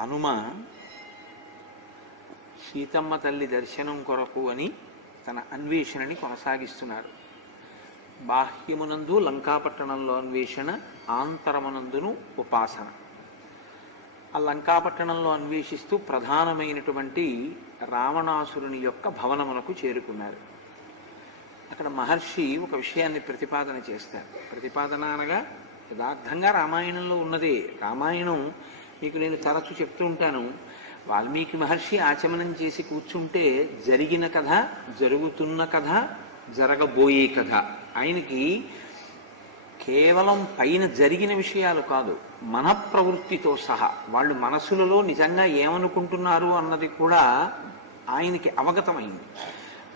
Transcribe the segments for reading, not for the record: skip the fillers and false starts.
హనుమ సీతమ్మ తల్లి దర్శనం కొరకు అని తన అన్వేషణని కొనసాగిస్తున్నారు. బాహ్యమునందు లంకాపట్టణంలో అన్వేషణ, ఆంతరమునందును ఉపాసన. ఆ లంకాపట్టణంలో అన్వేషిస్తూ ప్రధానమైనటువంటి రావణాసురుని యొక్క భవనమునకు చేరుకున్నారు. అక్కడ మహర్షి ఒక విషయాన్ని ప్రతిపాదన చేస్తారు. ప్రతిపాదన అనగా యథార్థంగా రామాయణంలో ఉన్నదే. రామాయణం మీకు నేను తరచు చెప్తూ ఉంటాను. వాల్మీకి మహర్షి ఆచమనం చేసి కూర్చుంటే జరిగిన కథ, జరుగుతున్న కథ, జరగబోయే కథ. ఆయనకి కేవలం పైన జరిగిన విషయాలు కాదు, మన ప్రవృత్తితో సహా వాళ్ళు మనసులలో నిజంగా ఏమనుకుంటున్నారు అన్నది కూడా ఆయనకి అవగతమైంది.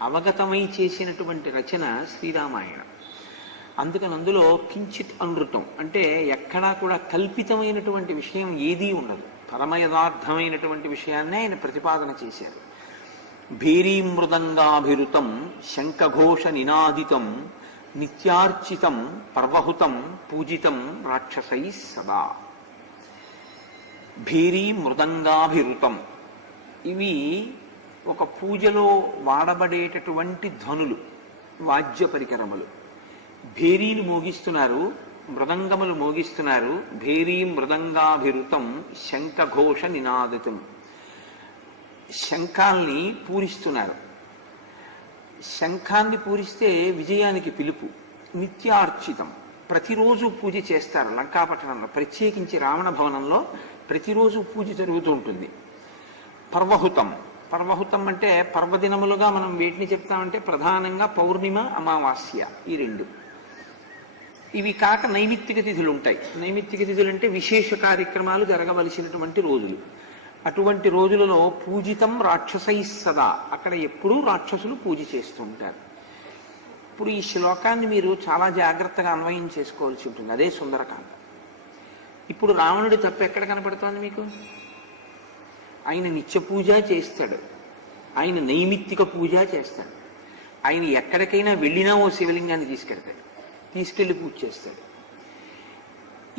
అవగతమై చేసినటువంటి రచన శ్రీరామాయణం. అందుకని అందులో కించిత్ అనృతం, అంటే ఎక్కడా కూడా కల్పితమైనటువంటి విషయం ఏదీ ఉండదు. పరమ యథార్థమైనటువంటి విషయాన్నే ఆయన ప్రతిపాదన చేశారు. భేరీమృదంగాభిరుతం శంఖఘోష నినాదితం నిత్యార్చితం పర్వహుతం పూజితం రాక్షసై సదా. భేరీ మృదంగాభిరుతం, ఇవి ఒక పూజలో వాడబడేటటువంటి ధ్వనులు, వాద్య పరికరములు. భేరీలు మోగిస్తున్నారు, మృదంగములు మోగిస్తున్నారు. భేరీ మృదంగాభిరుతం శంఖఘోష నినాదితం, శంఖాల్ని పూరిస్తున్నారు. శంఖాన్ని పూరిస్తే విజయానికి పిలుపు. నిత్యార్చితం, ప్రతిరోజు పూజ చేస్తారు లంకాపట్టణంలో. ప్రత్యేకించి రావణ భవనంలో ప్రతిరోజు పూజ జరుగుతూ ఉంటుంది. పర్వహుతం, పర్వహుతం అంటే పర్వదినములుగా మనం వేటిని చెప్తామంటే ప్రధానంగా పౌర్ణిమ, అమావాస్య, ఈ రెండు. ఇవి కాక నైమిత్తిక తిథులు ఉంటాయి. నైమిత్తిక తిథులు అంటే విశేష కార్యక్రమాలు జరగవలసినటువంటి రోజులు. అటువంటి రోజులలో పూజితం రాక్షసై సదా, అక్కడ ఎప్పుడూ రాక్షసులు పూజ చేస్తూ ఉంటారు. ఇప్పుడు ఈ శ్లోకాన్ని మీరు చాలా జాగ్రత్తగా అన్వయం చేసుకోవాల్సి ఉంటుంది. అదే సుందరకాండ. ఇప్పుడు రావణుడి తప్పు ఎక్కడ కనపడుతోంది మీకు? ఆయన నిత్య పూజ చేస్తాడు, ఆయన నైమిత్తిక పూజ చేస్తాడు. ఆయన ఎక్కడికైనా వెళ్ళినా ఓ శివలింగాన్ని తీసుకెళ్ళి పూజ చేస్తాడు.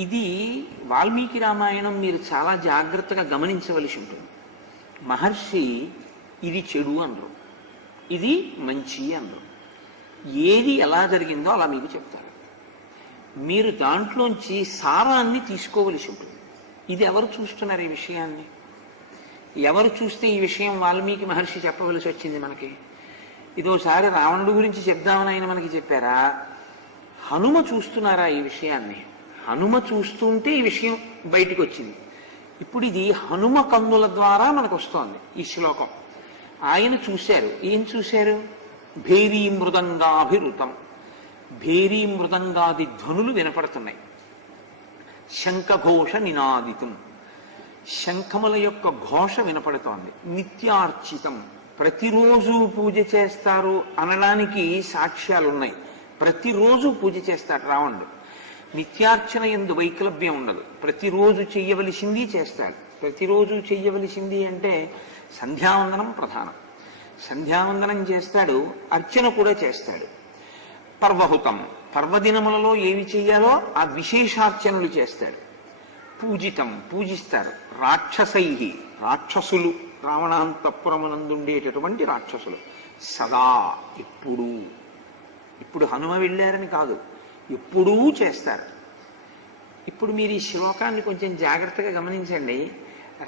ఇది వాల్మీకి రామాయణం మీరు చాలా జాగ్రత్తగా గమనించవలసి ఉంటుంది. మహర్షి ఇది చెడు అనరు, ఇది మంచి అనరు. ఏది ఎలా జరిగిందో అలా మీకు చెప్తారు. మీరు దాంట్లోంచి సారాన్ని తీసుకోవలసి ఉంటుంది. ఇది ఎవరు చూస్తున్నారు ఈ విషయాన్ని? ఎవరు చూస్తే ఈ విషయం వాల్మీకి మహర్షి చెప్పవలసి వచ్చింది మనకి? ఇదోసారి రావణుడి గురించి చెప్దామని ఆయన మనకి చెప్పారా? హనుమ చూస్తున్నారా ఈ విషయాన్ని? హనుమ చూస్తుంటే ఈ విషయం బయటికి వచ్చింది. ఇప్పుడు ఇది హనుమ కన్నుల ద్వారా మనకు వస్తోంది ఈ శ్లోకం. ఆయన చూశారు. ఏం చూశారు? భేరీ మృదంగాభిరుతం, భేరీ మృదంగాది ధ్వనులు వినపడుతున్నాయి. శంఖఘోష నినాదితం, శంఖముల యొక్క ఘోష వినపడుతోంది. నిత్యార్చితం, ప్రతిరోజు పూజ చేస్తారు అనడానికి సాక్ష్యాలు ఉన్నాయి. ప్రతిరోజు పూజ చేస్తాడు రావణుడు. నిత్యార్చన యందు వైకలభ్యం ఉండదు. ప్రతిరోజు చెయ్యవలసింది చేస్తాడు. ప్రతిరోజు చెయ్యవలసింది అంటే సంధ్యావందనం ప్రధానం. సంధ్యావందనం చేస్తాడు, అర్చన కూడా చేస్తాడు. పర్వహుతం, పర్వదినములలో ఏవి చెయ్యాలో ఆ విశేషార్చనలు చేస్తాడు. పూజితం, పూజిస్తారు. రాక్షసై, రాక్షసులు, రావణాంతఃపురమునందుండేటటువంటి రాక్షసులు. సదా, ఎప్పుడు. ఇప్పుడు హనుమ వెళ్ళారని కాదు, ఎప్పుడూ చేస్తారు. ఇప్పుడు మీరు ఈ శ్లోకాన్ని కొంచెం జాగ్రత్తగా గమనించండి.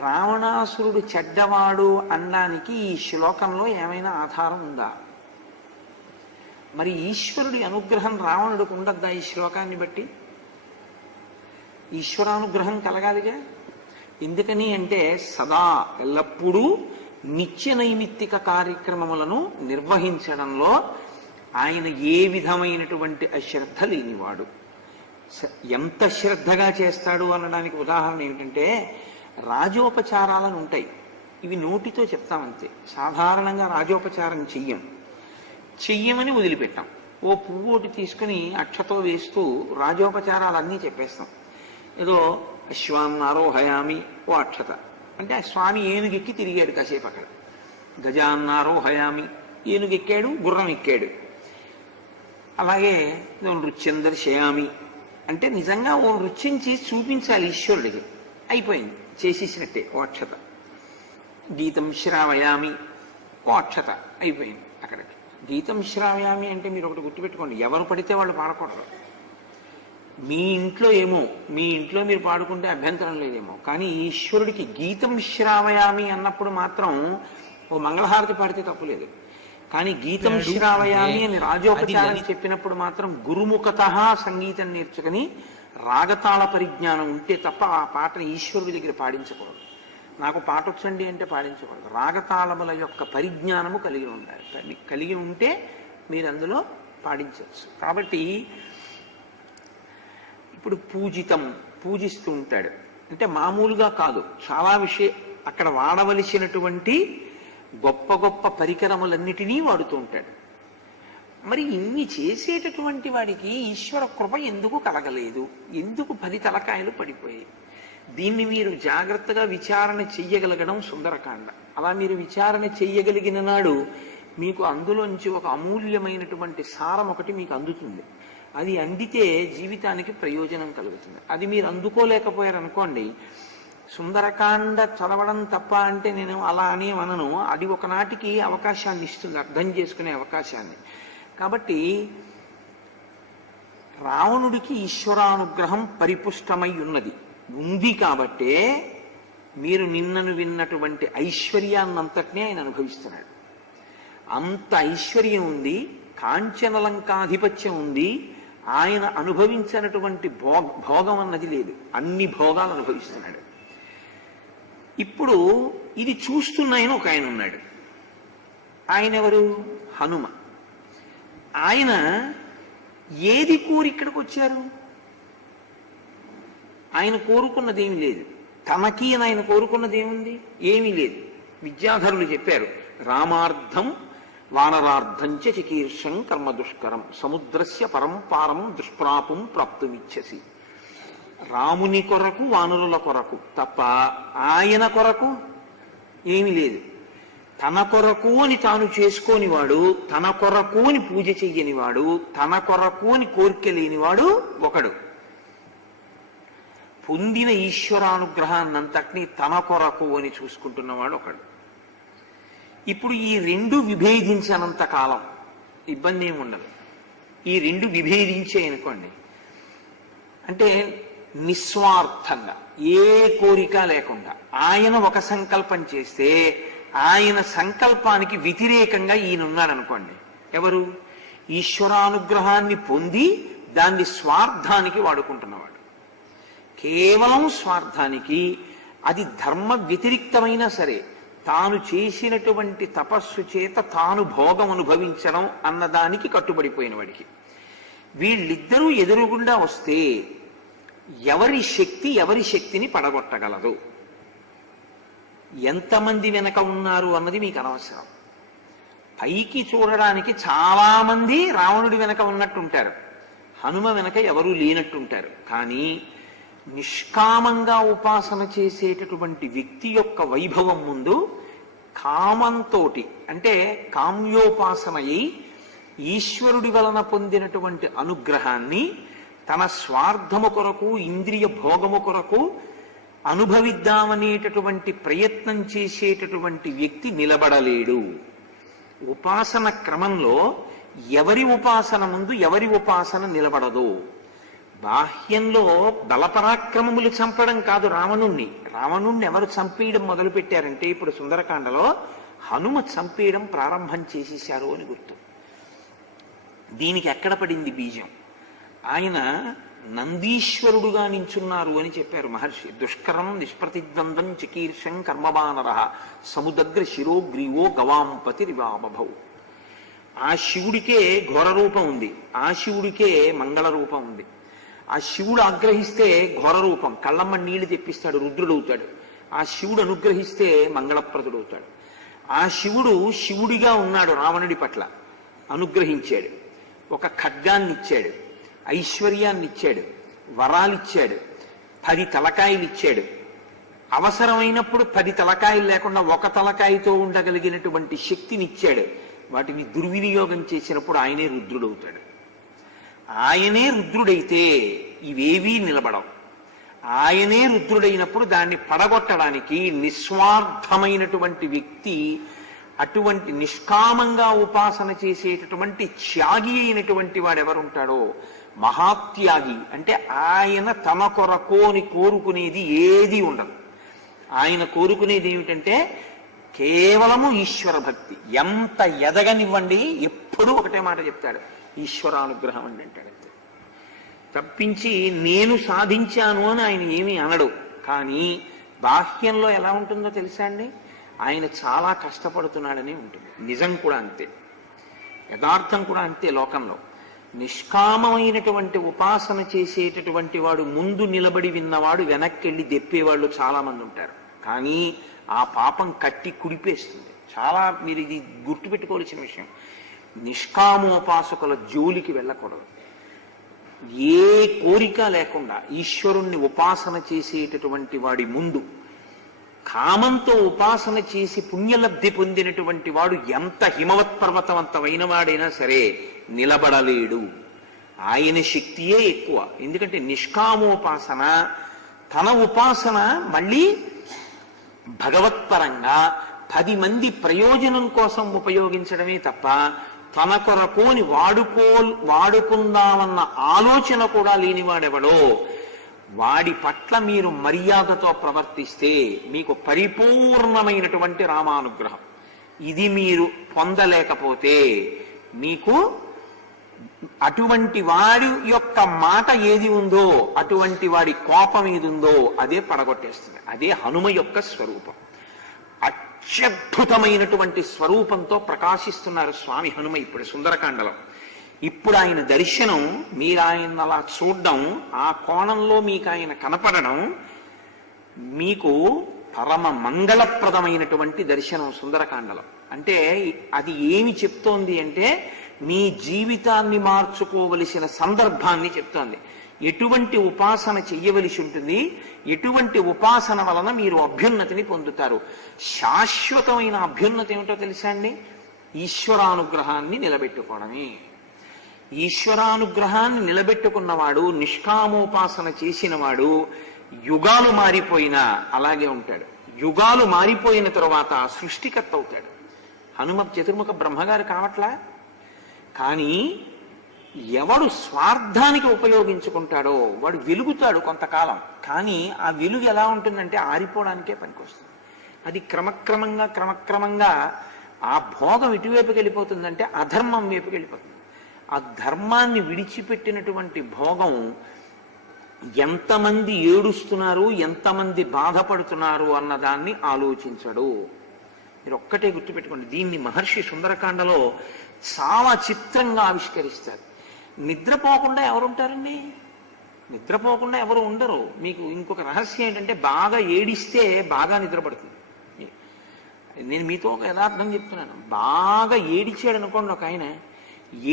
రావణాసురుడు చెడ్డవాడు అనడానికి ఈ శ్లోకంలో ఏమైనా ఆధారం ఉందా? మరి ఈశ్వరుడి అనుగ్రహం రావణుడికి ఉండద్దా? ఈ శ్లోకాన్ని బట్టి ఈశ్వరానుగ్రహం కలగాలిగా. ఎందుకని అంటే సదా, ఎల్లప్పుడూ నిత్య నైమిత్తిక కార్యక్రమములను నిర్వహించడంలో ఆయన ఏ విధమైనటువంటి అశ్రద్ధ లేనివాడు. ఎంత శ్రద్ధగా చేస్తాడు అనడానికి ఉదాహరణ ఏమిటంటే, రాజోపచారాలను ఉంటాయి. ఇవి నోటితో చెప్తామంతే. సాధారణంగా రాజోపచారం చెయ్యమని వదిలిపెట్టాం. ఓ పువ్వు ఒకటి తీసుకుని అక్షతో వేస్తూ రాజోపచారాలన్నీ చెప్పేస్తాం. ఏదో అశ్వాన్నారోహయామి, ఓ అక్షత అంటే ఆ స్వామి ఏనుగెక్కి తిరిగాడు కాసేపు అక్కడ. గజాన్నారోహయామి, ఏనుగెక్కాడు, గుర్రం ఎక్కాడు. అలాగే నృత్యం దర్శయామి అంటే నిజంగా ఓ నృత్యం చేసి చూపించాలి ఈశ్వరుడికి. అయిపోయింది, చేసేసినట్టే. ఓ అక్షత. గీతం శ్రావయామి, ఓ అక్షత, అయిపోయింది అక్కడికి. గీతం శ్రావయామి అంటే మీరు ఒకటి గుర్తుపెట్టుకోండి, ఎవరు పడితే వాళ్ళు పాడకూడదు. మీ ఇంట్లో ఏమో, మీ ఇంట్లో మీరు పాడుకుంటే అభ్యంతరం లేదేమో, కానీ ఈశ్వరుడికి గీతం శ్రావయామి అన్నప్పుడు మాత్రం ఓ మంగళహారతి పాడితే తప్పులేదు. కానీ గీతం శ్రావయామి అని రాజోపచారం చెప్పినప్పుడు మాత్రం గురుముఖత సంగీతం నేర్చుకుని రాగతాళ పరిజ్ఞానం ఉంటే తప్ప ఆ పాటను ఈశ్వరుడి దగ్గర పాడించకూడదు. నాకు పాట వచ్చండి అంటే పాడించకూడదు. రాగతాళముల యొక్క పరిజ్ఞానము కలిగి ఉండాలి. కలిగి ఉంటే మీరు అందులో పాడించవచ్చు. కాబట్టి ఇప్పుడు పూజితం, పూజిస్తూ ఉంటాడు అంటే మామూలుగా కాదు, చాలా అక్కడ వాడవలసినటువంటి గొప్ప గొప్ప పరికరములన్నిటినీ వాడుతూ ఉంటాడు. మరి ఇన్ని చేసేటటువంటి వాడికి ఈశ్వర కృప ఎందుకు కలగలేదు? ఎందుకు 10 తలకాయలు పడిపోయాయి? దీన్ని మీరు జాగ్రత్తగా విచారణ చెయ్యగలగడం సుందరకాండ. అలా మీరు విచారణ చెయ్యగలిగిన నాడు మీకు అందులోంచి ఒక అమూల్యమైనటువంటి సారం ఒకటి మీకు అందుతుంది. అది అందితే జీవితానికి ప్రయోజనం కలుగుతుంది. అది మీరు అందుకోలేకపోయారనుకోండి, సుందరకాండ చదవడం తప్ప అంటే నేను అలా అని అనను. అది ఒకనాటికి అవకాశాన్ని ఇస్తుంది, అర్థం చేసుకునే అవకాశాన్ని. కాబట్టి రావణుడికి ఈశ్వరానుగ్రహం పరిపుష్టమై ఉంది కాబట్టే మీరు నిన్నను విన్నటువంటి ఐశ్వర్యాన్నంతటినీ ఆయన అనుభవిస్తున్నాడు. అంత ఐశ్వర్యం ఉంది, కాంచనలంకాధిపత్యం ఉంది. ఆయన అనుభవించినటువంటి భోగం అన్నది లేదు, అన్ని భోగాలు అనుభవిస్తున్నాడు. ఇప్పుడు ఇది చూస్తున్నాయని ఒక ఆయన ఉన్నాడు. ఆయన ఎవరు? హనుమ. ఆయన ఏది కోరి ఇక్కడికి వచ్చారు? ఆయన కోరుకున్నది ఏమీ లేదు. తనకి ఆయన కోరుకున్నది ఏముంది? ఏమీ లేదు. విద్యాధరులు చెప్పారు, రామార్థం వానరార్థంచ చికీర్షం కర్మ దుష్కరం సముద్రస్య పరంపారం దుష్ప్రాపం ప్రాప్తుమిచ్చసి. రాముని కొరకు వానరుల కొరకు తప్ప ఆయన కొరకు ఏమీ లేదు. తన కొరకు అని తాను చేసుకోనివాడు, తన కొరకు అని పూజ చెయ్యనివాడు, తన కొరకు అని కోరిక లేనివాడు ఒకడు. పొందిన ఈశ్వరానుగ్రహాన్నంతటినీ తన కొరకు అని చూసుకుంటున్నవాడు ఒకడు. ఇప్పుడు ఈ రెండు విభేదించినంత కాలం ఇబ్బంది ఏమి ఉండదు. ఈ రెండు విభేదించాయనుకోండి అంటే నిస్వార్థంగా ఏ కోరిక లేకుండా ఆయన ఒక సంకల్పం చేస్తే ఆయన సంకల్పానికి వ్యతిరేకంగా ఈయనున్నాడు అనుకోండి. ఎవరు? ఈశ్వరానుగ్రహాన్ని పొంది దాన్ని స్వార్థానికి వాడుకుంటున్నవాడు. కేవలం స్వార్థానికి, అది ధర్మ వ్యతిరిక్తమైనా సరే, తాను చేసినటువంటి తపస్సు చేత తాను భోగం అనుభవించడం అన్నదానికి కట్టుబడిపోయిన వాడికి. వీళ్ళిద్దరూ ఎదురుగుండా వస్తే ఎవరి శక్తి ఎవరి శక్తిని పడగొట్టగలదు, ఎంతమంది వెనక ఉన్నారు అన్నది మీకు అనవసరం. పైకి చూడడానికి చాలా మంది రావణుడి వెనక ఉన్నట్టుంటారు, హనుమ వెనక ఎవరూ లేనట్టుంటారు. కానీ నిష్కామంగా ఉపాసన చేసేటటువంటి వ్యక్తి యొక్క వైభవం ముందు కామంతో అంటే కామ్యోపాసనయ్యి ఈశ్వరుడి వలన పొందినటువంటి అనుగ్రహాన్ని తన స్వార్థము కొరకు ఇంద్రియ భోగము కొరకు అనుభవిద్దామనేటటువంటి ప్రయత్నం చేసేటటువంటి వ్యక్తి నిలబడలేడు. ఉపాసన క్రమంలో ఎవరి ఉపాసన ముందు ఎవరి ఉపాసన నిలబడదు. బాహ్యంలో బలపరాక్రమములు చంపడం కాదు రావణుణ్ణి ఎవరు చంపేయడం మొదలు పెట్టారంటే ఇప్పుడు సుందరకాండలో హనుమ చంపేయడం ప్రారంభం చేసేశారు అని గుర్తు. దీనికి ఎక్కడ పడింది బీజం? ఆయన నందీశ్వరుడుగా నించున్నారు అని చెప్పారు మహర్షి. దుష్కరం నిష్ప్రతిద్వంద్వం చికీర్షం కర్మబానర సముద్ర శిరోగ్రీవో గవాంపతి రివామభౌ. ఆ శివుడికే ఘోర రూపం ఉంది, ఆ శివుడికే మంగళ రూపం ఉంది. ఆ శివుడు ఆగ్రహిస్తే ఘోర రూపం, కళ్ళమ్మ నీళ్లు తెప్పిస్తాడు, రుద్రుడవుతాడు. ఆ శివుడు అనుగ్రహిస్తే మంగళప్రదుడవుతాడు. ఆ శివుడు శివుడిగా ఉన్నాడు, రావణుడి పట్ల అనుగ్రహించాడు, ఒక ఖడ్గాన్ని ఇచ్చాడు, ఐశ్వర్యాన్ని ఇచ్చాడు, వరాలిచ్చాడు, 10 తలకాయలు ఇచ్చాడు. అవసరమైనప్పుడు 10 తలకాయలు లేకుండా ఒక తలకాయతో ఉండగలిగినటువంటి శక్తినిచ్చాడు. వాటిని దుర్వినియోగం చేసినప్పుడు ఆయనే రుద్రుడవుతాడు. ఆయనే రుద్రుడైతే ఇవేవీ నిలబడవు. ఆయనే రుద్రుడైనప్పుడు దాన్ని పడగొట్టడానికి నిస్వార్థమైనటువంటి వ్యక్తి, అటువంటి నిష్కామంగా ఉపాసన చేసేటటువంటి త్యాగి అయినటువంటి వాడెవరుంటాడో, మహాత్యాగి అంటే ఆయన తమ కొరకోని కోరుకునేది ఏది ఉండదు. ఆయన కోరుకునేది ఏమిటంటే కేవలము ఈశ్వర భక్తి. ఎంత ఎదగనివ్వండి ఎప్పుడూ ఒకటే మాట చెప్తాడు, ఈశ్వరానుగ్రహం అని అంటాడు. తప్పించి నేను సాధించాను అని ఆయన ఏమీ అనడు. కానీ బాహ్యంలో ఎలా ఉంటుందో తెలుసా అండి, ఆయన చాలా కష్టపడుతున్నాడని ఉంటుంది. నిజం కూడా అంతే, యథార్థం కూడా అంతే. లోకంలో నిష్కామమైనటువంటి ఉపాసన చేసేటటువంటి వాడు ముందు నిలబడి విన్నవాడు వెనక్కెళ్ళి దెప్పేవాళ్ళు చాలా మంది ఉంటారు. కానీ ఆ పాపం కట్టి కుడిపేస్తుంది. చాలా మీరు ఇది గుర్తుపెట్టుకోవాల్సిన విషయం. నిష్కామోపాసకుల జోలికి వెళ్ళకూడదు. ఏ కోరిక లేకుండా ఈశ్వరుణ్ణి ఉపాసన చేసేటటువంటి వాడి ముందు కామంతో ఉపాసన చేసి పుణ్యలబ్ధి పొందినటువంటి వాడు ఎంత హిమవత్ పర్వతవంతమైన వాడైనా సరే నిలబడలేడు. ఆయన శక్తియే ఎక్కువ. ఎందుకంటే నిష్కామోపాసన, తన ఉపాసన మళ్ళీ భగవత్పరంగా 10 మంది ప్రయోజనం కోసం ఉపయోగించడమే తప్ప తన కొరకోని వాడుకుందామన్న ఆలోచన కూడా లేనివాడెవడో వాడి పట్ల మీరు మర్యాదతో ప్రవర్తిస్తే మీకు పరిపూర్ణమైనటువంటి రామానుగ్రహం. ఇది మీరు పొందలేకపోతే మీకు అటువంటి వాడి యొక్క మాట ఏది ఉందో, అటువంటి వాడి కోపం ఏది ఉందో అదే పడగొట్టేస్తుంది. అదే హనుమ యొక్క స్వరూపం. అత్యద్భుతమైనటువంటి స్వరూపంతో ప్రకాశిస్తున్నారు స్వామి హనుమ ఇప్పుడు సుందరకాండలో. ఇప్పుడు ఆయన దర్శనం, మీరు ఆయన అలా చూడడం, ఆ కోణంలో మీకు ఆయన కనపడడం మీకు పరమ మంగళప్రదమైనటువంటి దర్శనం సుందరకాండలో. అంటే అది ఏమి చెప్తోంది అంటే మీ జీవితాన్ని మార్చుకోవలసిన సందర్భాన్ని చెప్తోంది. ఎటువంటి ఉపాసన చెయ్యవలసి ఉంటుంది, ఎటువంటి ఉపాసన వలన మీరు అభ్యున్నతిని పొందుతారు. శాశ్వతమైన అభ్యున్నతి ఏమిటో తెలుసా అండి? ఈశ్వరానుగ్రహాన్ని నిలబెట్టుకోవడమే. ఈశ్వరానుగ్రహాన్ని నిలబెట్టుకున్నవాడు, నిష్కామోపాసన చేసినవాడు యుగాలు మారిపోయినా అలాగే ఉంటాడు. యుగాలు మారిపోయిన తరువాత సృష్టికర్త అవుతాడు. హనుమ చతుర్ముఖ బ్రహ్మగారు కావట్లా. కానీ ఎవడు స్వార్థానికి ఉపయోగించుకుంటాడో వాడు వెలుగుతాడు కొంతకాలం. కానీ ఆ వెలుగు ఎలా ఉంటుందంటే ఆరిపోవడానికే పనికొస్తుంది. అది క్రమక్రమంగా ఆ భోగం ఇటువైపుకి వెళ్ళిపోతుందంటే అధర్మం వైపుకి వెళ్ళిపోతుంది. ఆ ధర్మాన్ని విడిచిపెట్టినటువంటి భోగం ఎంతమంది ఏడుస్తున్నారు, ఎంతమంది బాధపడుతున్నారు అన్నదాన్ని ఆలోచించడు. మీరు ఒక్కటే గుర్తుపెట్టుకోండి. దీన్ని మహర్షి సుందరకాండలో చాలా చిత్రంగా ఆవిష్కరిస్తారు. నిద్రపోకుండా ఎవరుంటారండి? నిద్రపోకుండా ఎవరు ఉండరు. మీకు ఇంకొక రహస్యం ఏంటంటే బాగా ఏడిస్తే బాగా నిద్రపడుతుంది. నేను మీతో ఒక యథార్థం చెప్తున్నాను. బాగా ఏడిచాడు అనుకోండి ఒక ఆయన,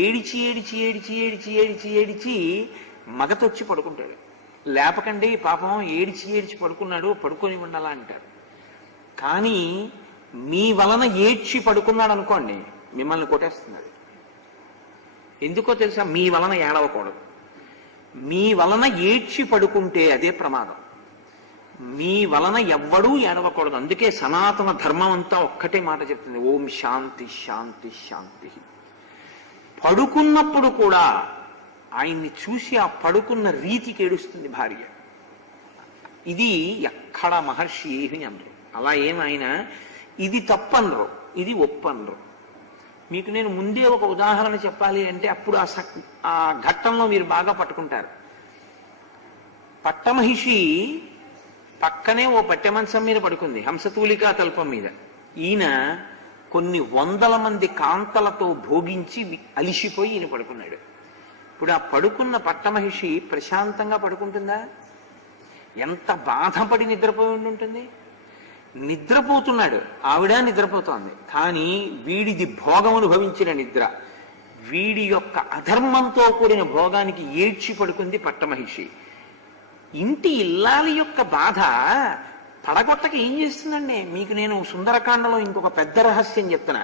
ఏడిచి ఏడిచి ఏడిచి ఏడిచి ఏడిచి ఏడిచి మగతొచ్చి పడుకుంటాడు. లేపకండి పాపం ఏడిచి ఏడిచి పడుకున్నాడు, పడుకొని ఉండాలా అంటారు. కానీ మీ వలన ఏడ్చి పడుకున్నాడు అనుకోండి, మిమ్మల్ని కొట్టేస్తున్నాడు. ఎందుకో తెలుసా? మీ వలన ఏడవకూడదు. మీ వలన ఏడ్చి పడుకుంటే అదే ప్రమాదం. మీ వలన ఎవ్వడూ ఏడవకూడదు. అందుకే సనాతన ధర్మం అంతా ఒక్కటే మాట చెప్తుంది, ఓం శాంతి శాంతి శాంతి. పడుకున్నప్పుడు కూడా ఆయన్ని చూసి ఆ పడుకున్న రీతికి ఏడుస్తుంది భార్య. ఇది ఎక్కడ మహర్షి ఏమి అనరు. అలా ఏమైనా ఇది తప్పనరు, ఇది ఒప్పనరు. మీకు నేను ముందే ఒక ఉదాహరణ చెప్పాలి అంటే అప్పుడు ఆ ఘట్టంలో మీరు బాగా పట్టుకుంటారు. పట్టమహిషి పక్కనే ఓ పట్టెమంచం మీద పడుకుంది, హంసతూలికా తల్పం మీద. ఈయన కొన్ని 100 మంది కాంతలతో భోగించి అలిసిపోయి ఈయన పడుకున్నాడు. ఇప్పుడు ఆ పడుకున్న పట్టమహిషి ప్రశాంతంగా పడుకుంటుందా? ఎంత బాధపడి నిద్రపోయి ఉంటుంది. నిద్రపోతున్నాడు, ఆవిడ నిద్రపోతోంది. కానీ వీడిది భోగం అనుభవించిన నిద్ర. వీడి యొక్క అధర్మంతో కూడిన భోగానికి ఏడ్చి పడుకుంది పట్టమహిషి. ఇంటి ఇల్లాలి యొక్క బాధ పడగొట్టక ఏం చేస్తుందండి? మీకు నేను సుందరకాండలో ఇంకొక పెద్ద రహస్యం చెప్తున్నా.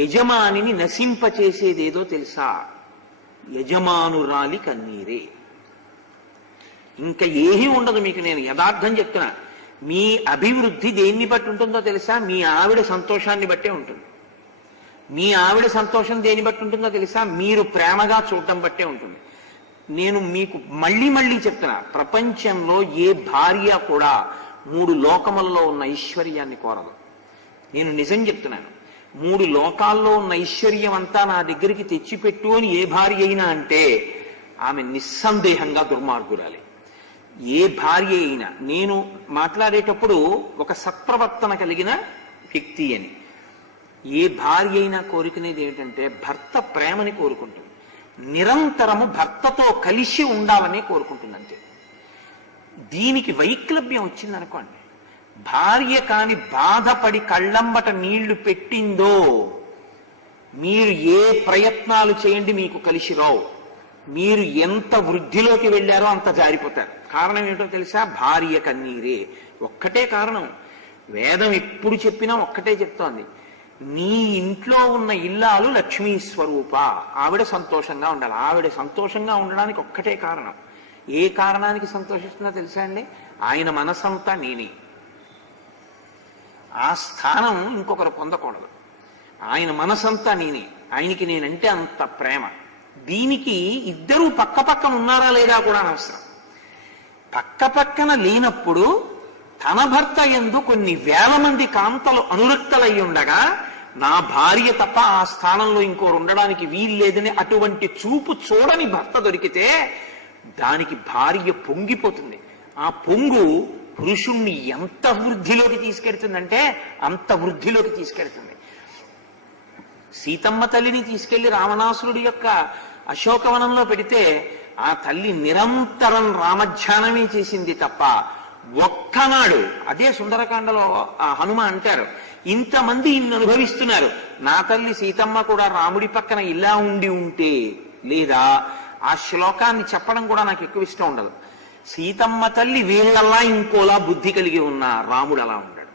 యజమానిని నశింపచేసేదేదో తెలుసా? యజమానురాలి కన్నీరే. ఇంకా ఏమీ ఉండదు మీకు. నేను యథార్థం చెప్తున్నా. మీ అభివృద్ధి దేన్ని బట్టి ఉంటుందో తెలుసా? మీ ఆవిడ సంతోషాన్ని బట్టే ఉంటుంది. మీ ఆవిడ సంతోషం దేన్ని బట్టి ఉంటుందో తెలుసా? మీరు ప్రేమగా చూడటం బట్టే ఉంటుంది. నేను మీకు మళ్ళీ మళ్ళీ చెప్తున్నా, ప్రపంచంలో ఏ భార్య కూడా 3 లోకములలో ఉన్న ఐశ్వర్యాన్ని కోరదు. నేను నిజం చెప్తున్నాను. 3 లోకాల్లో ఉన్న ఐశ్వర్యం అంతా నా దగ్గరికి తెచ్చిపెట్టు అని ఏ భార్య అయినా అంటే ఆమె నిస్సందేహంగా దుర్మార్గురాలి. ఏ భార్య అయినా. నేను మాట్లాడేటప్పుడు ఒక సత్ప్రవర్తన కలిగిన వ్యక్తి అని. ఏ భార్య అయినా కోరుకునేది ఏంటంటే భర్త ప్రేమని కోరుకుంటుంది. నిరంతరము భర్తతో కలిసి ఉండాలని కోరుకుంటుంది అంతే. దీనికి వైక్లభ్యం వచ్చిందనుకోండి, భార్య కాని బాధపడి కళ్ళంబట నీళ్లు పెట్టిందో మీరు ఏ ప్రయత్నాలు చేయండి మీకు కలిసి రావు. మీరు ఎంత వృద్ధిలోకి వెళ్ళారో అంత జారిపోతారు. కారణం ఏంటో తెలుసా? భార్య కన్నీరే. ఒక్కటే కారణం. వేదం ఎప్పుడు చెప్పినా ఒక్కటే చెప్తోంది, నీ ఇంట్లో ఉన్న ఇల్లాలు లక్ష్మీ స్వరూప. ఆవిడ సంతోషంగా ఉండాలి. ఆవిడ సంతోషంగా ఉండడానికి ఒక్కటే కారణం. ఏ కారణానికి సంతోషిస్తుందో తెలుసా అండి? ఆయన మనసంతా నేనే. ఆ స్థానం ఇంకొకరు పొందకూడదు. ఆయన మనసంతా నేనే. ఆయనకి నేనంటే అంత ప్రేమ. దీనికి ఇద్దరూ పక్క పక్కన ఉన్నారా లేదా కూడా అనవసరం. పక్క పక్కన లేనప్పుడు తన భర్త యందు కొన్ని వేల మంది కాంతలు అనురక్తలై ఉండగా నా భార్య తప్ప ఆ స్థానంలో ఇంకోరు ఉండడానికి వీల్లేదని అటువంటి చూపు చూడని భర్త దొరికితే దానికి భార్య పొంగిపోతుంది. ఆ పొంగు పురుషుణ్ణి ఎంత వృద్ధిలోకి తీసుకెడుతుందంటే అంత వృద్ధిలోకి తీసుకెడుతుంది. సీతమ్మ తల్లిని తీసుకెళ్లి రావణాసురుడి యొక్క అశోకవనంలో పెడితే ఆ తల్లి నిరంతరం రామధ్యానమే చేసింది తప్ప ఒక్కనాడు, అదే సుందరకాండలో హనుమ అంటారు, ఇంతమంది ఇన్ని అనుభవిస్తున్నారు, నా తల్లి సీతమ్మ కూడా రాముడి పక్కన ఇలా ఉండి ఉంటే, లేదా ఆ శ్లోకాన్ని చెప్పడం కూడా నాకు ఎక్కువ ఇష్టం ఉండదు. సీతమ్మ తల్లి వీళ్ళల్లా ఇంకోలా బుద్ధి కలిగి ఉన్న రాముడు అలా ఉన్నాడు.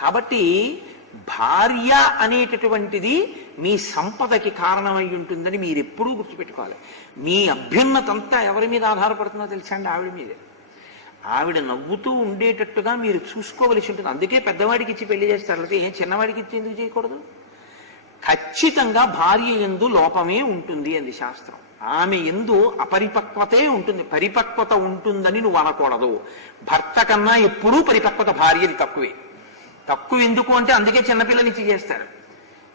కాబట్టి భార్య అనేటటువంటిది మీ సంపదకి కారణమై ఉంటుందని మీరు ఎప్పుడూ గుర్తుపెట్టుకోవాలి. మీ అభ్యున్నతంతా ఎవరి మీద ఆధారపడుతుందో తెలుసా అండి? ఆవిడ మీదే. ఆవిడ నవ్వుతూ ఉండేటట్టుగా మీరు చూసుకోవలసి ఉంటుంది. అందుకే పెద్దవాడికి ఇచ్చి పెళ్లి చేస్తారు. అయితే ఏం చిన్నవాడికి ఇచ్చి ఎందుకు చేయకూడదు? ఖచ్చితంగా భార్య యందు లోపమే ఉంటుంది అంది శాస్త్రం. ఆమె యందు అపరిపక్వతే ఉంటుంది. పరిపక్వత ఉంటుందని నువ్వు అనకూడదు. భర్త కన్నా ఎప్పుడూ పరిపక్వత భార్యది తక్కువే. తక్కువ ఎందుకు అంటే అందుకే చిన్నపిల్లనిచ్చి చేస్తారు.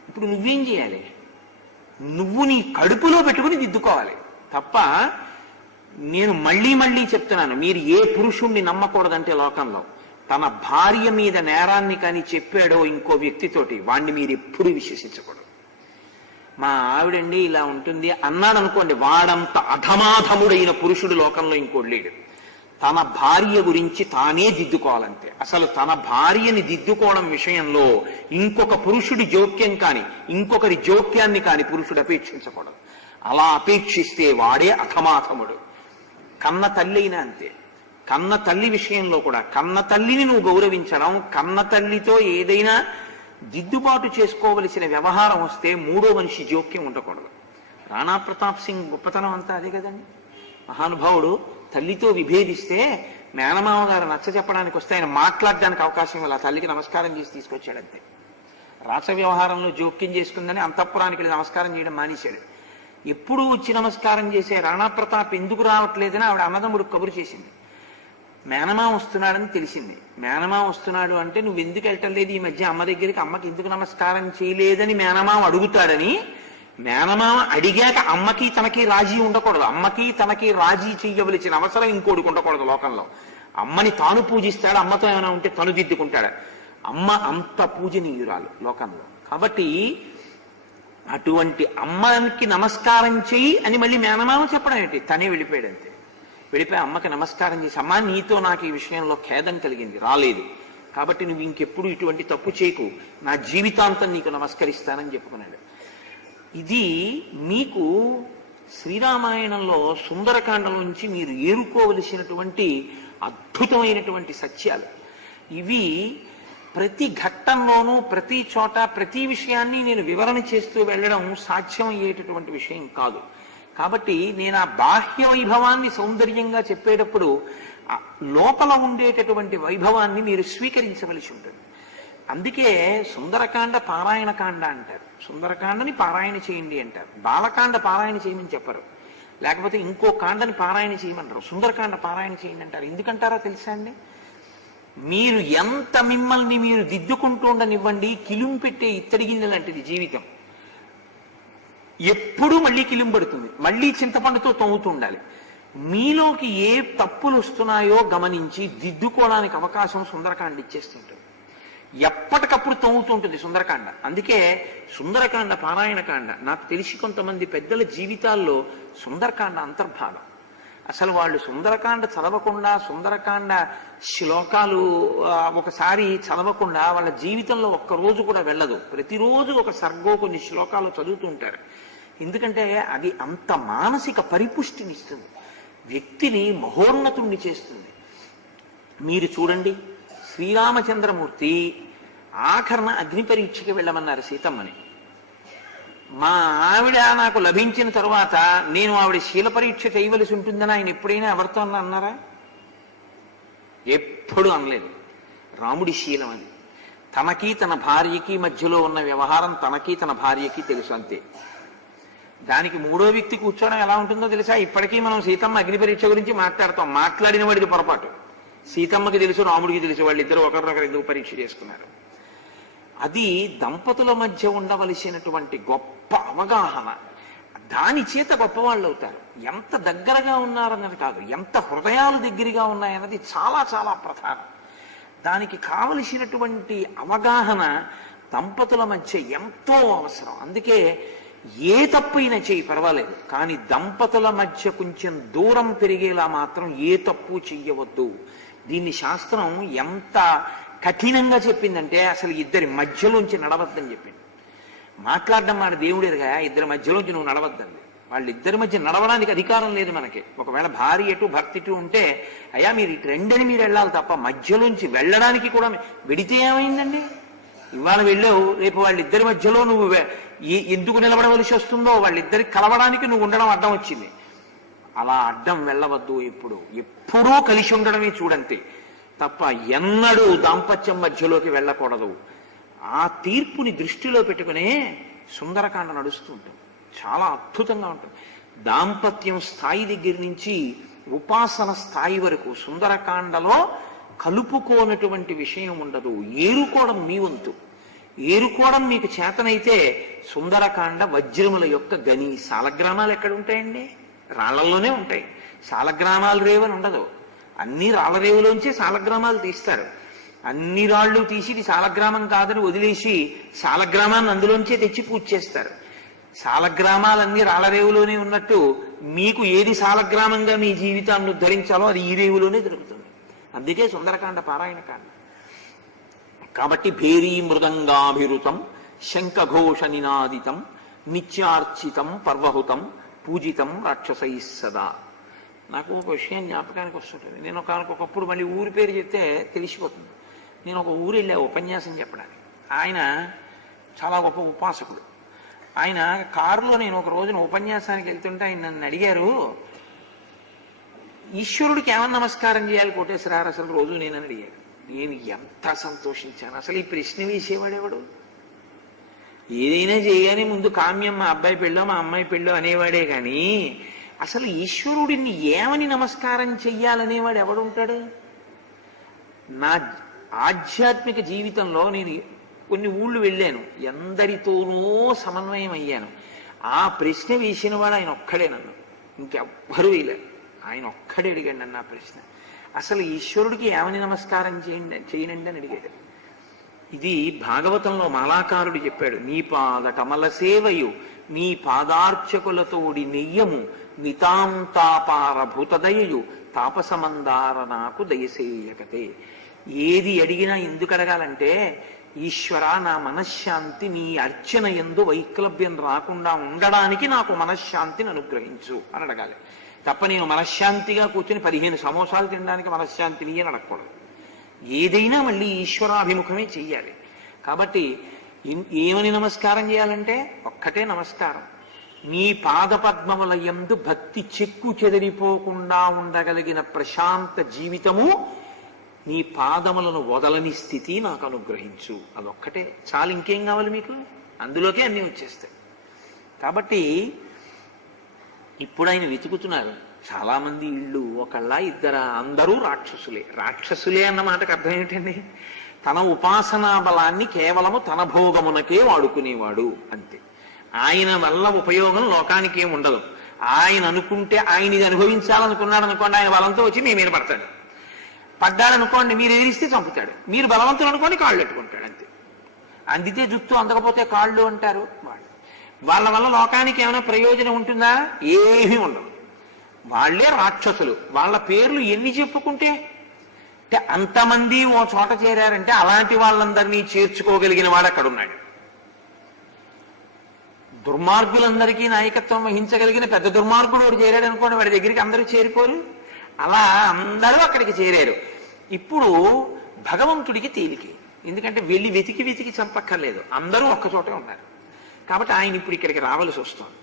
ఇప్పుడు నువ్వేం చేయాలి? నువ్వు నీ కడుపులో పెట్టుకుని దిద్దుకోవాలి తప్ప, నేను మళ్ళీ మళ్ళీ చెప్తున్నాను, మీరు ఏ పురుషుణ్ణి నమ్మకూడదంటే లోకంలో తన భార్య మీద నేరాన్ని కానీ చెప్పాడో ఇంకో వ్యక్తితోటి వాణ్ణి మీరు ఎప్పుడు విశ్వసించకూడదు. మా ఆవిడండి ఇలా ఉంటుంది అన్నాడు అనుకోండి, వాడంత అధమాధముడైన పురుషుడు లోకంలో ఇంకోటి లేడు. తన భార్య గురించి తానే దిద్దుకోవాలంతే. అసలు తన భార్యని దిద్దుకోవడం విషయంలో ఇంకొక పురుషుడి జోక్యం కాని ఇంకొకరి జోక్యాన్ని కాని పురుషుడు అపేక్షించకూడదు. అలా అపేక్షిస్తే వాడే అధమాధముడు. కన్న తల్లి అయినా అంతే. కన్న తల్లి విషయంలో కూడా కన్న తల్లిని నువ్వు గౌరవించడం, కన్న తల్లితో ఏదైనా దిద్దుబాటు చేసుకోవలసిన వ్యవహారం వస్తే మూడో మనిషి జోక్యం ఉండకూడదు. రాణా ప్రతాప్ సింగ్ గొప్పతనం అంతా అదే కదండి. మహానుభావుడు తల్లితో విభేదిస్తే మేనమామ గారు నచ్చ చెప్పడానికి వస్తే ఆయన మాట్లాడడానికి అవకాశం ఇలా తల్లికి నమస్కారం చేసి తీసుకొచ్చాడంతే. రాస వ్యవహారంలో జోక్యం చేసుకుందని అంతఃపురానికి వెళ్ళి నమస్కారం చేయడం మానేశాడు. ఎప్పుడు వచ్చి నమస్కారం చేసే రాణా ప్రతాప్ ఎందుకు రావట్లేదని ఆవిడ అన్నదమ్ముడు కబురు చేసింది. మేనమామ వస్తున్నాడని తెలిసింది. మేనమామ వస్తున్నాడు అంటే నువ్వు ఎందుకు వెళ్ళటం లేదు ఈ మధ్య అమ్మ దగ్గరికి, అమ్మకి ఎందుకు నమస్కారం చేయలేదని మేనమామ అడుగుతాడని, మేనమామ అడిగాక అమ్మకి తనకి రాజీ ఉండకూడదు. అమ్మకి తనకి రాజీ చెయ్యవలసిన అవసరం ఇంకోటికి ఉండకూడదు లోకంలో. అమ్మని తాను పూజిస్తాడు, అమ్మతో ఏమైనా ఉంటే తను దిద్దుకుంటాడు. అమ్మ అంత పూజనీయురాలు లోకంలో. కాబట్టి అటువంటి అమ్మకి నమస్కారం చెయ్యి అని మళ్ళీ మేనమామ చెప్పడం ఏంటి? తనే వెళ్ళిపోయాడు అంతే. వెళ్ళిపోయి అమ్మకి నమస్కారం చేసి, అమ్మా నీతో నాకు ఈ విషయంలో ఖేదం కలిగింది, రాలేదు, కాబట్టి నువ్వు ఇంకెప్పుడు ఇటువంటి తప్పు చేయకు, నా జీవితాంతం నీకు నమస్కరిస్తానని చెప్పుకున్నాడు. ఇది మీకు శ్రీరామాయణంలో సుందరకాండం నుంచి మీరు ఏరుకోవలసినటువంటి అద్భుతమైనటువంటి సత్యాలు ఇవి. ప్రతి ఘట్టంలోనూ ప్రతి చోట ప్రతి విషయాన్ని నేను వివరణ చేస్తూ వెళ్ళడం సాధ్యం అయ్యేటటువంటి విషయం కాదు. కాబట్టి నేను ఆ బాహ్య వైభవాన్ని సౌందర్యంగా చెప్పేటప్పుడు లోపల ఉండేటటువంటి వైభవాన్ని మీరు స్వీకరించవలసి ఉంటుంది. అందుకే సుందరకాండ పారాయణ కాండ అంటారు. సుందరకాండని పారాయణ చేయండి అంటారు. బాలకాండ పారాయణ చేయమని చెప్పరు, లేకపోతే ఇంకో కాండని పారాయణ చేయమంటారు. సుందరకాండ పారాయణ చేయండి అంటారు. ఎందుకంటారో తెలుసా అండి? మీరు ఎంత మిమ్మల్ని మీరు దిద్దుకుంటూ ఉండనివ్వండి, కిలుం పెట్టే ఇత్తడి గిన్నె లాంటిది జీవితం. ఎప్పుడూ మళ్ళీ కిలుం పడుతుంది, మళ్ళీ చింతపండుతో తవ్వుతూ ఉండాలి. మీలోకి ఏ తప్పులు వస్తున్నాయో గమనించి దిద్దుకోవడానికి అవకాశం సుందరకాండ ఇచ్చేస్తుంటుంది. ఎప్పటికప్పుడు తవ్వుతూ ఉంటుంది సుందరకాండ. అందుకే సుందరకాండ పారాయణ కాండ. నాకు తెలిసి కొంతమంది పెద్దల జీవితాల్లో సుందరకాండ అంతర్భాగం. అసలు వాళ్ళు సుందరకాండ చదవకుండా, సుందరకాండ శ్లోకాలు ఒకసారి చదవకుండా వాళ్ళ జీవితంలో ఒక్కరోజు కూడా వెళ్ళదు. ప్రతిరోజు ఒక సర్గో కొన్ని శ్లోకాలు చదువుతూ ఉంటారు. ఎందుకంటే అది అంత మానసిక పరిపుష్టినిస్తుంది, వ్యక్తిని మహోన్నతుణ్ణి చేస్తుంది. మీరు చూడండి, శ్రీరామచంద్రమూర్తి ఆఖరణ అగ్ని పరీక్షకి వెళ్ళమన్నారు సీతమ్మని. మా ఆవిడ నాకు లభించిన తరువాత నేను ఆవిడ శీల పరీక్ష చేయవలసి ఉంటుందని ఆయన ఎప్పుడైనా ఎవరితో అన్నారా? ఎప్పుడు అనలేదు. రాముడి శీలం అని. తనకి తన భార్యకి మధ్యలో ఉన్న వ్యవహారం తనకి తన భార్యకి తెలుసు, అంతే. దానికి మూడో వ్యక్తి కూర్చోవడం ఎలా ఉంటుందో తెలుసా? ఇప్పటికీ మనం సీతమ్మ అగ్ని పరీక్ష గురించి మాట్లాడతాం. మాట్లాడిన వాడిది పొరపాటు. సీతమ్మకి తెలుసు, రాముడికి తెలుసు, వాళ్ళిద్దరూ ఒకరినొకరు ఎందుకు పరీక్ష చేసుకున్నారు. అది దంపతుల మధ్య ఉండవలసినటువంటి గొప్ప అవగాహన. దాని చేత గొప్పవాళ్ళు అవుతారు. ఎంత దగ్గరగా ఉన్నారన్నది కాదు, ఎంత హృదయాలు దగ్గరగా ఉన్నాయన్నది చాలా చాలా ప్రధానం. దానికి కావలసినటువంటి అవగాహన దంపతుల మధ్య ఎంతో అవసరం. అందుకే ఏ తప్పైనా చేయి పర్వాలేదు, కానీ దంపతుల మధ్య కొంచెం దూరం పెరిగేలా మాత్రం ఏ తప్పు చెయ్యవద్దు. దీన్ని శాస్త్రం ఎంత కఠినంగా చెప్పిందంటే అసలు ఇద్దరి మధ్యలోంచి నడవద్దని చెప్పింది. మాట్లాడడం మాట దేవుడేదిగా, ఇద్దరి మధ్యలోంచి నువ్వు నడవద్దండి. వాళ్ళిద్దరి మధ్య నడవడానికి అధికారం లేదు మనకి. ఒకవేళ భార్య ఎటు భర్త ఇటు ఉంటే అయ్యా మీరు ఇటు రెండని మీరు వెళ్ళాలి తప్ప మధ్యలోంచి వెళ్ళడానికి కూడా వెడితే ఏమైందండి? ఇవాళ వెళ్ళావు, రేపు వాళ్ళిద్దరి మధ్యలో నువ్వు ఎందుకు నిలబడవలసి వస్తుందో వాళ్ళిద్దరికి కలవడానికి నువ్వు ఉండడం అడ్డం వచ్చింది. అలా అడ్డం వెళ్ళవద్దు. ఎప్పుడూ కలిసి ఉండడమే చూడంతే తప్ప ఎన్నడూ దాంపత్యం మధ్యలోకి వెళ్ళకూడదు. ఆ తీర్పుని దృష్టిలో పెట్టుకునే సుందరకాండ నడుస్తుంటుంది. చాలా అద్భుతంగా ఉంటుంది. దాంపత్యం స్థాయి దగ్గర నుంచి ఉపాసన స్థాయి వరకు సుందరకాండలో కలుపుకోనటువంటి విషయం ఉండదు. ఏరుకోవడం మీ వంతు. ఏరుకోవడం మీకు చేతనైతే సుందరకాండ వజ్రముల యొక్క గని. సాలగ్రామాలు ఎక్కడ ఉంటాయండి? రాళ్లలోనే ఉంటాయి. సాలగ్రామాలు రేవని ఉండదు. అన్ని రాళ్ల రేవులోంచే సాలగ్రామాలు తీస్తారు. అన్ని రాళ్ళు తీసి ఇది సాలగ్రామం కాదని వదిలేసి సాలగ్రామాన్ని అందులోంచే తెచ్చి పూజ చేస్తారు. సాలగ్రామాలన్నీ రాళ్ల రేవులోనే ఉన్నట్టు మీకు ఏది సాలగ్రామంగా మీ జీవితాన్ని ఉద్ధరించాలో అది ఈ రేవులోనే దొరుకుతుంది. అందుకే సుందరకాండ పారాయణ కాండ. కాబట్టి భేరీ మృదంగాభిరుతం శంఖఘోష నినాదితం నిత్యార్చితం పర్వహుతం పూజితం రాక్షసై సదా. నాకు ఒక విషయం జ్ఞాపకానికి వస్తుంటుంది. నేను ఒకప్పుడు మళ్ళీ ఊరి పేరు చెప్తే తెలిసిపోతుంది. నేను ఒక ఊరు వెళ్ళా ఉపన్యాసం చెప్పడానికి. ఆయన చాలా గొప్ప ఉపాసకుడు. ఆయన కారులో నేను ఒక రోజున ఉపన్యాసానికి వెళ్తుంటే ఆయన నన్ను అడిగారు, ఈశ్వరుడికి ఏమన్నా నమస్కారం చేయాలి కోటేశ్వరారు అసలు రోజు నేనని అడిగారు. నేను ఎంత సంతోషించాను. అసలు ఈ ప్రశ్న వేసేవాడేవాడు? ఏదైనా చేయని ముందు కామ్యం మా అబ్బాయి పెళ్ళో మా అమ్మాయి పెళ్ళో అనేవాడే కానీ అసలు ఈశ్వరుడిని ఏమని నమస్కారం చెయ్యాలనేవాడు ఎవడుంటాడు? నా ఆధ్యాత్మిక జీవితంలో నేను కొన్ని ఊళ్ళు వెళ్ళాను, ఎందరితోనూ సమన్వయం అయ్యాను. ఆ ప్రశ్న వేసిన వాడు ఆయన ఒక్కడే, నన్ను ఇంకెవ్వరూ వేయలేరు. ఆయన ఒక్కడే అడిగాడు నన్ను ఆ ప్రశ్న. అసలు ఈశ్వరుడికి ఏమని నమస్కారం చేయనండి అని అడిగాడు. ఇది భాగవతంలో మాలాకారుడు చెప్పాడు. నీ పాద కమల సేవయు నీ పాదార్చకులతోడి నెయ్యము నితాంతాపారభూతదయయు తాపసమందార నాకు దయసేయకతే. ఏది అడిగినా ఎందుకు అడగాలంటే, ఈశ్వర నా మనశ్శాంతి నీ అర్చన యందు వైక్లభ్యం రాకుండా ఉండడానికి నాకు మనశ్శాంతిని అనుగ్రహించు అని అడగాలి తప్ప నేను మనశ్శాంతిగా కూర్చుని 15 సమోసాలు తినడానికి మనశ్శాంతిని అని అడగకూడదు. ఏదైనా మళ్ళీ ఈశ్వరాభిముఖమే చెయ్యాలి. కాబట్టి ఏమని నమస్కారం చేయాలంటే ఒక్కటే నమస్కారం, నీ పాదపద్మముల యందు భక్తి చెక్కు చెదిరిపోకుండా ఉండగలిగిన ప్రశాంత జీవితము, నీ పాదములను వదలని స్థితి నాకు అనుగ్రహించు. అదొక్కటే చాలు, ఇంకేం కావాలి మీకు? అందులోకే అన్నీ వచ్చేస్తాయి. కాబట్టి ఇప్పుడు ఆయన వెతుకుతున్నారు. చాలా మంది ఇళ్ళు ఒకళ్ళ ఇద్దరా, అందరూ రాక్షసులే. రాక్షసులే అన్న మాటకు అర్థం ఏమిటండి? తన ఉపాసనా బలాన్ని కేవలము తన భోగమునకే వాడుకునేవాడు అంతే. ఆయన వల్ల ఉపయోగం లోకానికి ఏమి ఉండదు. ఆయన అనుకుంటే, ఆయన ఇది అనుభవించాలనుకున్నాడు అనుకోండి, ఆయన బలంతో వచ్చి మీ మీద పడతాడు. పడ్డాడనుకోండి, మీరు ఎదిరిస్తే చంపుతాడు. మీరు బలవంతులు అనుకోండి, కాళ్ళు పెట్టుకుంటాడు అంతే. అందితే జుత్తు, అందకపోతే కాళ్ళు అంటారు వాళ్ళు. వాళ్ళ వల్ల లోకానికి ఏమైనా ప్రయోజనం ఉంటుందా? ఏమీ ఉండదు. వాళ్లే రాక్షసులు. వాళ్ళ పేర్లు ఎన్ని చెప్పుకుంటే, అంటే అంతమంది ఓ చోట చేరారంటే అలాంటి వాళ్ళందరినీ చేర్చుకోగలిగిన వాడు అక్కడ ఉన్నాడు. దుర్మార్గులందరికీ నాయకత్వం వహించగలిగిన పెద్ద దుర్మార్గుడు వాడు చేరాడు అనుకోండి, వాడి దగ్గరికి అందరూ చేరిపోరు. అలా అందరూ అక్కడికి చేరారు. ఇప్పుడు భగవంతుడికి తేలికే, ఎందుకంటే వెళ్ళి వెతికి వెతికి చంపక్కర్లేదు, అందరూ ఒక్కచోటే ఉన్నారు. కాబట్టి ఆయన ఇప్పుడు ఇక్కడికి రావాల్సి వస్తుంది.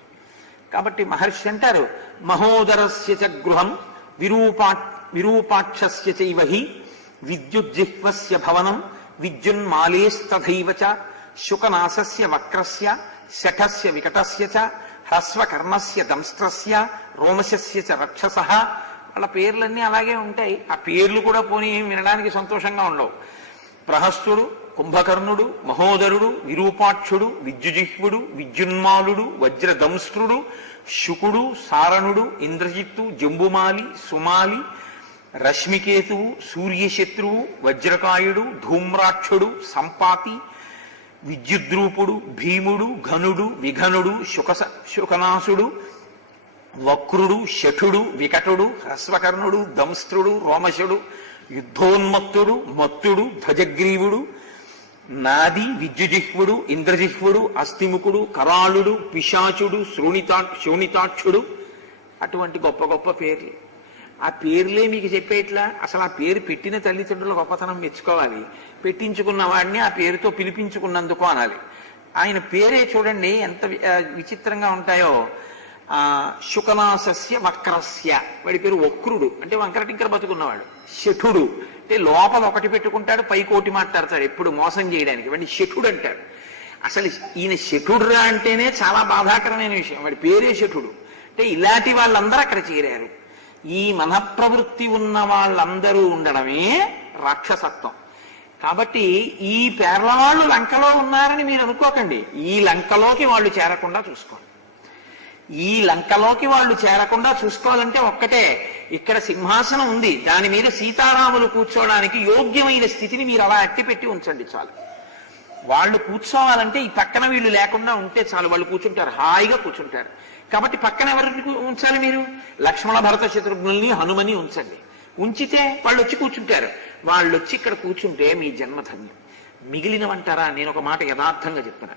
కాబట్టి మహర్షి అంటారు, మహోదరస్య చ గృహం విరూపాక్షస్య చైవ హి విద్యుజ్జిహ్వస్య భవనం విద్యున్మాలేస్తథైవ చ శుకనాసస్య వక్రస్య శఠస్య వికటస్య చ హ్రస్వకర్ణస్య దంస్ట్రస్య రోమశస్య చ రక్షసః. వాళ్ళ పేర్లన్నీ అలాగే ఉంటాయి. ఆ పేర్లు కూడా పోనీ వినడానికి సంతోషంగా ఉండవు. ప్రహస్తుడు, కుంభకర్ణుడు, మహోదరుడు, విరూపాక్షుడు, విద్యుజిహ్వుడు, విద్యున్మాలుడు, వజ్రదంష్ట్రుడు, శుకుడు, సారణుడు, ఇంద్రజిత్తు, జంబుమాలి, సుమాలి, రశ్మికేతువు, సూర్యశత్రువు, వజ్రకాయుడు, ధూమ్రాక్షుడు, సంపాతి, విద్యుద్రూపుడు, భీముడు, ఘనుడు, విఘనుడు, శుకనాసుడు, వక్రుడు, శఠుడు, వికటుడు, హ్రస్వకర్ణుడు, దంస్ట్రుడు, రోమశుడు, యుద్ధోన్మత్తుడు, మత్తుడు, ధ్వజగ్రీవుడు, నాది, విద్యుజిహ్వుడు, ఇంద్రజిహ్వుడు, అస్థిముఖుడు, కరాళుడు, పిశాచుడు, శోణితాక్షుడు. అటువంటి గొప్ప గొప్ప పేర్లు. ఆ పేర్లే మీకు చెప్పేట్లా? అసలు ఆ పేరు పెట్టిన తల్లిదండ్రుల గొప్పతనం మెచ్చుకోవాలి. పెట్టించుకున్న వాడిని ఆ పేరుతో పిలిపించుకున్నందుకు అనాలి. ఆయన పేరే చూడండి ఎంత విచిత్రంగా ఉంటాయో. శుకనాసస్య వక్రస్య, వాడి పేరు వక్రుడు, అంటే వంకర టింకర బతుకున్నవాడు. శఠుడు అంటే లోపల ఒకటి పెట్టుకుంటాడు, పైకోటి మాట్లాడతాడు ఎప్పుడు మోసం చేయడానికి, వాడిని శఠుడు అంటాడు. అసలు ఈయన శఠుడురా అంటేనే చాలా బాధాకరమైన విషయం. వాడి పేరే శఠుడు. అంటే ఇలాంటి వాళ్ళందరూ అక్కడ చేరారు. ఈ మనఃప్రవృత్తి ఉన్న వాళ్ళందరూ ఉండడమే రాక్షసత్వం. కాబట్టి ఈ పేర్ల వాళ్ళు లంకలో ఉన్నారని మీరు అనుకోకండి. ఈ లంకలోకి వాళ్ళు చేరకుండా చూసుకోండి. ఈ లంకలోకి వాళ్ళు చేరకుండా చూసుకోవాలంటే ఒక్కటే, ఇక్కడ సింహాసనం ఉంది, దాని మీద సీతారాములు కూర్చోవడానికి యోగ్యమైన స్థితిని మీరు అలా అట్టిపెట్టి ఉంచండి చాలు. వాళ్ళు కూర్చోవాలంటే ఈ పక్కన వీళ్ళు లేకుండా ఉంటే చాలు, వాళ్ళు కూర్చుంటారు, హాయిగా కూర్చుంటారు. కాబట్టి పక్కన ఎవరిని ఉంచాలి మీరు? లక్ష్మణ భరత శత్రుఘ్నుల్ని హనుమని ఉంచండి. ఉంచితే వాళ్ళు వచ్చి కూర్చుంటారు. వాళ్ళు వచ్చి ఇక్కడ కూర్చుంటే మీ జన్మధన్యం. మిగిలినవంటారా? నేను ఒక మాట యథార్థంగా చెప్తున్నా,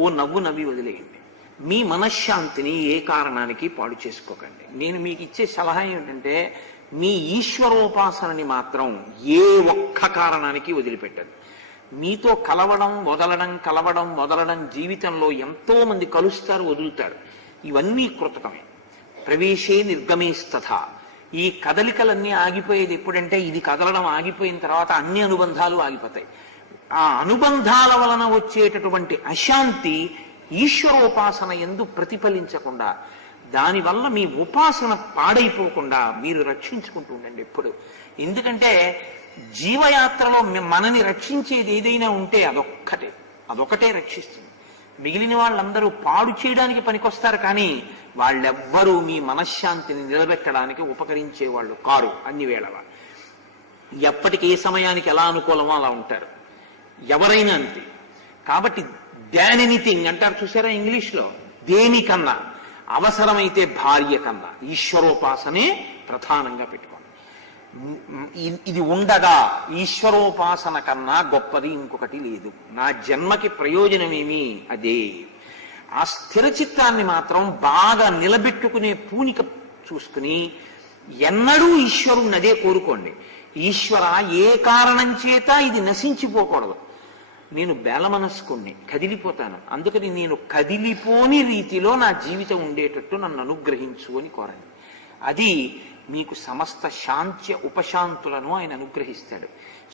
ఓ నవ్వు నవ్వి వదిలేయండి. మీ మనశ్శాంతిని ఏ కారణానికి పాడు చేసుకోకండి. నేను మీకు ఇచ్చే సలహా ఏమిటంటే, మీ ఈశ్వరోపాసనని మాత్రం ఏ ఒక్క కారణానికి వదిలిపెట్టదు. మీతో కలవడం వదలడం జీవితంలో ఎంతో మంది కలుస్తారు, వదులుతారు. ఇవన్నీ కృతకమే. ప్రవేశే నిర్గమేస్తథ. ఈ కదలికలన్నీ ఆగిపోయేది ఎప్పుడంటే, ఇది కదలడం ఆగిపోయిన తర్వాత అన్ని అనుబంధాలు ఆగిపోతాయి. ఆ అనుబంధాల వలన వచ్చేటటువంటి అశాంతి ఈశ్వరోపాసన యందు ప్రతిఫలించకుండా, దానివల్ల మీ ఉపాసన పాడైపోకుండా మీరు రక్షించుకుంటూ ఉండండి ఎప్పుడు. ఎందుకంటే జీవయాత్రలో మనని రక్షించేది ఏదైనా ఉంటే అదొకటే రక్షిస్తుంది. మిగిలిన వాళ్ళందరూ పాడు చేయడానికి పనికొస్తారు, కానీ వాళ్ళెవ్వరూ మీ మనశ్శాంతిని నిలబెట్టడానికి ఉపకరించే వాళ్ళు కారు. అన్ని వేళలా ఎప్పటికి ఏ సమయానికి ఎలా అనుకూలమో అలా ఉంటారు ఎవరైనా అంతే. కాబట్టి దాన్ ఎనీథింగ్ అంటారు చూసారా ఇంగ్లీష్లో, దేనికన్నా అవసరమైతే భార్య కన్నా ఈశ్వరోపాసనే ప్రధానంగా పెట్టుకోండి. ఇది ఉండగా ఈశ్వరోపాసన కన్నా గొప్పది ఇంకొకటి లేదు. నా జన్మకి ప్రయోజనమేమి అదే. ఆ స్థిర చిత్తాన్ని మాత్రం బాగా నిలబెట్టుకునే పూనిక చూసుకుని ఎన్నడూ ఈశ్వరుణ్ణి అదే కోరుకోండి. ఈశ్వర, ఏ కారణం చేత ఇది నశించిపోకూడదు. నేను బేలమనస్కుణ్ణి, కదిలిపోతాను, అందుకని నేను కదిలిపోని రీతిలో నా జీవితం ఉండేటట్టు నన్ను అనుగ్రహించు అని కోరండి. అది మీకు సమస్త శాంత్య ఉపశాంతులను ఆయన అనుగ్రహిస్తాడు.